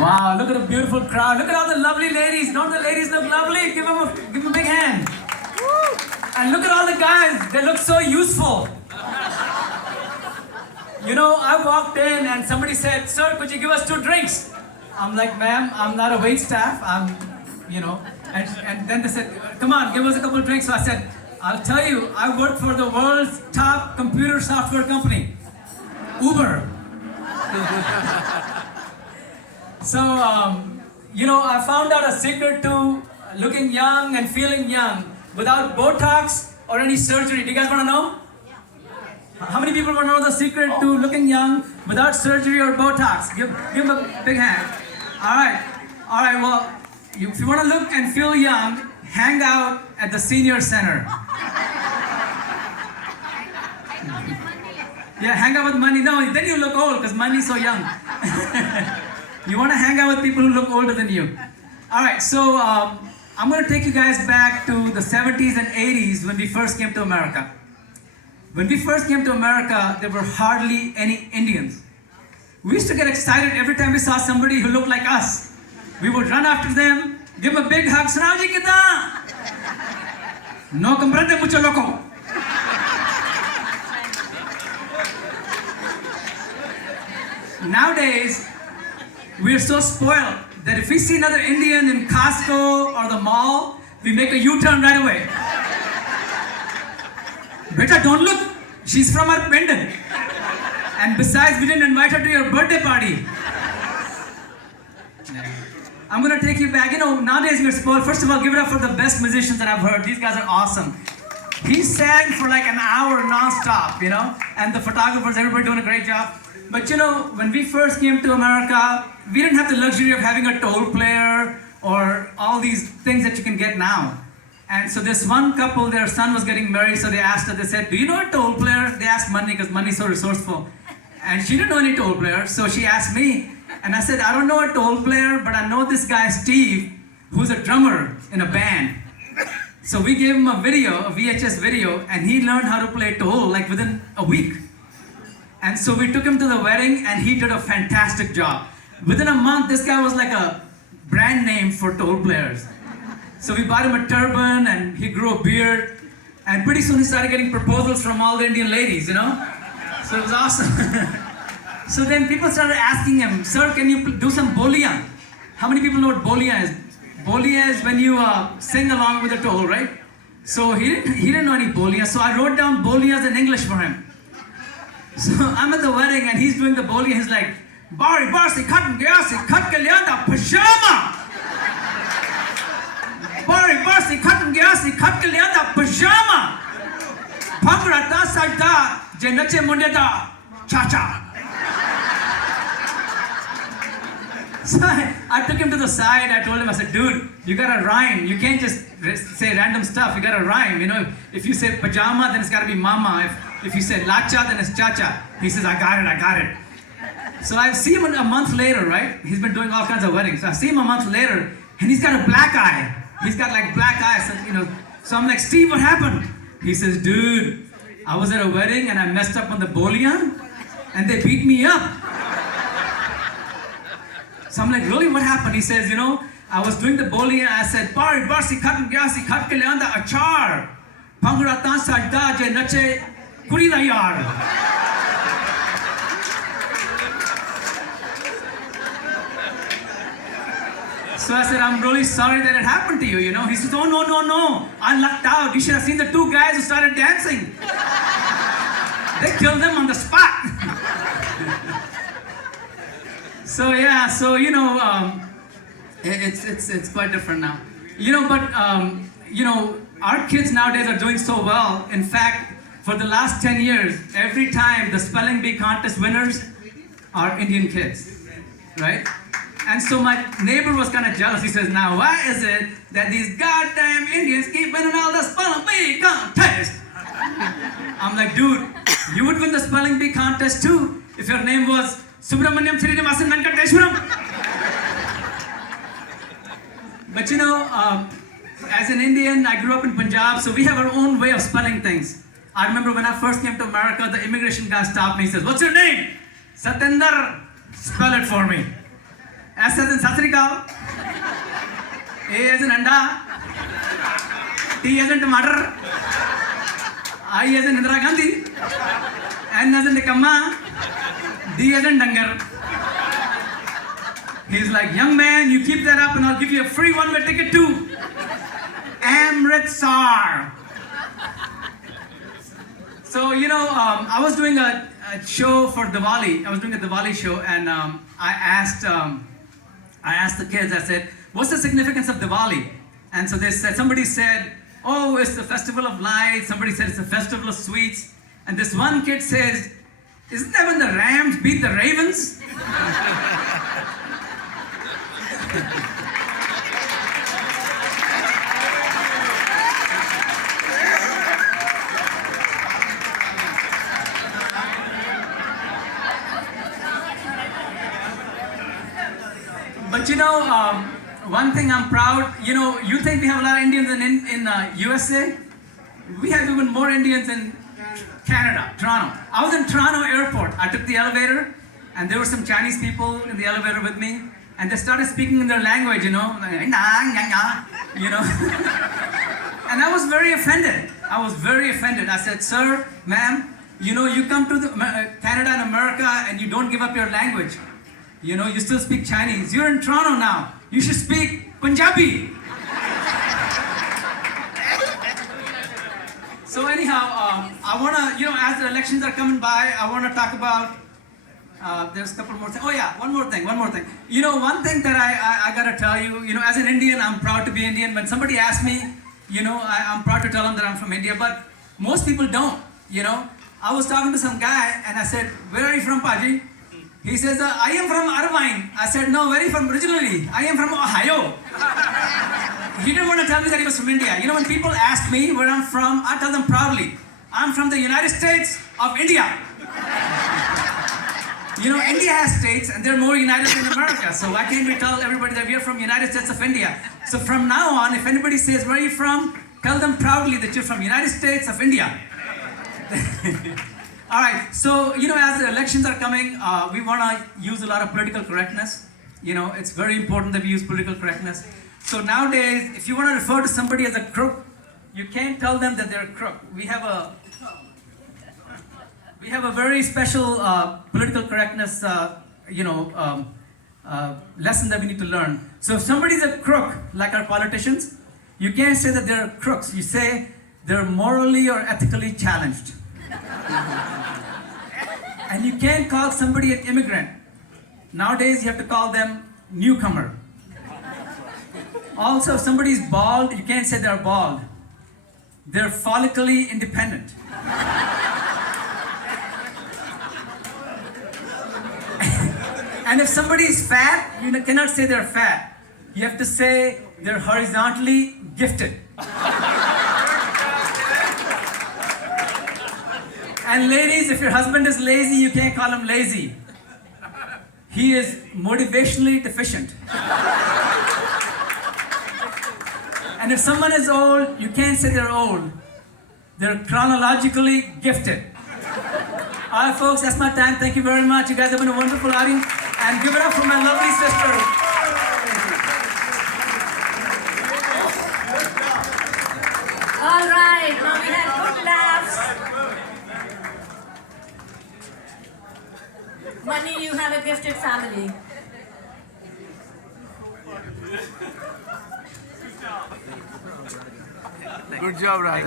Wow, look at the beautiful crowd. Look at all the lovely ladies. Don't the ladies look lovely? Give them a big hand. And look at all the guys. They look so useful. You know, I walked in and somebody said, "Sir, could you give us 2 drinks?" I'm like, "Ma'am, I'm not a wait staff. And then they said, "Come on, give us a couple of drinks." So I said, "I'll tell you, I work for the world's top computer software company, Uber." So, I found out a secret to looking young and feeling young without Botox or any surgery. Do you guys want to know? How many people want to know the secret to looking young without surgery or Botox? Give them a big hand. All right. Well, if you want to look and feel young, hang out at the senior center. Yeah, hang out with money. No, then you look old because money's so young. You want to hang out with people who look older than you. All right, so I'm going to take you guys back to the 70s and 80s when we first came to America. When we first came to America, there were hardly any Indians. We used to get excited every time we saw somebody who looked like us. We would run after them, give them a big hug. Sunao ji kita? No comprende mucho loco. Nowadays, we are so spoiled that if we see another Indian in Costco or the mall, we make a U-turn right away. Beta, don't look. She's from our pendant. And besides, we didn't invite her to your birthday party. I'm going to take you back. Nowadays we're spoiled. First of all, give it up for the best musicians that I've heard. These guys are awesome. He sang for like an hour non-stop, and the photographers, everybody doing a great job. But when we first came to America, we didn't have the luxury of having a toll player or all these things that you can get now. And so this one couple, their son was getting married, so they asked her, they said, "Do you know a toll player?" They asked Money because Money's so resourceful. And she didn't know any toll player, so she asked me. And I said, "I don't know a toll player, but I know this guy, Steve, who's a drummer in a band." So we gave him a VHS video, and he learned how to play toll like within a week. And so we took him to the wedding, and he did a fantastic job. Within a month, this guy was like a brand name for toll players. So we bought him a turban, and he grew a beard. And pretty soon he started getting proposals from all the Indian ladies, So it was awesome. So then people started asking him, "Sir, can you do some bolia?" How many people know what bolia is? Bolia is when you sing along with the toll, right? So he didn't know any bolia. So I wrote down bolias in English for him. So I'm at the wedding and he's doing the bolia. He's like, "Bari barsi khat gaya si khat ke lianda pajama." Bari barsi khat gaya si khat ke lianda pajama. Bhangra ta sajda je nache munde da cha cha. So I took him to the side. I told him, I said, "Dude, you gotta rhyme. You can't just say random stuff. You gotta rhyme. If you say pajama, then it's gotta be mama. If you say lacha, then it's cha-cha." He says, I got it. So I see him a month later, right? He's been doing all kinds of weddings. So I see him a month later, and he's got a black eye. He's got like black eyes, So I'm like, "Steve, what happened?" He says, "Dude, I was at a wedding and I messed up on the bolia, and they beat me up." So I'm like, "Really, what happened?" He says, "I was doing the bolia, I said, Bari barsi khat gyasi khat ke lianda achar. Bhangra ta sajda je nache kuri da yaar." So I said, "I'm really sorry that it happened to you, He says, "Oh, no. I lucked out. You should have seen the 2 guys who started dancing. They killed them on the spot." So yeah, it's quite different now. Our kids nowadays are doing so well. In fact, for the last 10 years, every time the spelling bee contest winners are Indian kids, right? And so my neighbor was kind of jealous. He says, "Now why is it that these goddamn Indians keep winning all the spelling bee contests?" I'm like, "Dude, you would win the spelling bee contest too if your name was Subramanyam Srinivasan Venkateshwaram." But as an Indian, I grew up in Punjab, so we have our own way of spelling things. I remember when I first came to America, the immigration guy stopped me. He says, "What's your name?" "Satinder." "Spell it for me." S as in Satsrikal, A as in Anda, T as in tomato, I as in Indira Gandhi, N as in Nikamma, D as in Dangar. He's like, young man, you keep that up and I'll give you a free one-way ticket to Amritsar. So, I was doing a show for Diwali. I was doing a Diwali show, and I asked the kids, I said, what's the significance of Diwali? And so somebody said, oh, it's the festival of lights. Somebody said it's the festival of sweets. And this one kid says, isn't that when the Rams beat the Ravens? But one thing I'm proud, you think we have a lot of Indians in USA? We have even more Indians in Canada, Toronto. I was in Toronto airport. I took the elevator, and there were some Chinese people in the elevator with me, and they started speaking in their language, And I was very offended. I said, sir, ma'am, you come to Canada and America, and you don't give up your language. You still speak Chinese. You're in Toronto now. You should speak Punjabi. So anyhow, I want to, as the elections are coming by, I want to talk about, there's a couple more things. Oh yeah, one more thing. One thing that I got to tell you, as an Indian, I'm proud to be Indian. When somebody asks me, I'm proud to tell them that I'm from India, but most people don't, I was talking to some guy and I said, where are you from, Paji? He says, I am from Irvine. I said, no, where are you from originally? I am from Ohio. He didn't want to tell me that he was from India. When people ask me where I'm from, I tell them proudly, I'm from the United States of India. India has states and they're more united than America. So why can't we tell everybody that we are from United States of India? So from now on, if anybody says, where are you from? Tell them proudly that you're from United States of India. All right, so, as the elections are coming, we want to use a lot of political correctness. It's very important that we use political correctness. So nowadays, if you want to refer to somebody as a crook, you can't tell them that they're a crook. We have a very special political correctness, lesson that we need to learn. So if somebody's a crook, like our politicians, you can't say that they're crooks. You say they're morally or ethically challenged. And you can't call somebody an immigrant. Nowadays, you have to call them newcomer. Also, if somebody's bald, you can't say they're bald. They're follically independent. And if somebody's fat, you cannot say they're fat. You have to say they're horizontally gifted. And ladies, if your husband is lazy, you can't call him lazy. He is motivationally deficient. And if someone is old, you can't say they're old. They're chronologically gifted. All right, folks, that's my time. Thank you very much. You guys have been a wonderful audience. And give it up for my lovely sister. All right, now we had good laughs. Money, you have a gifted family. Good job, Raja.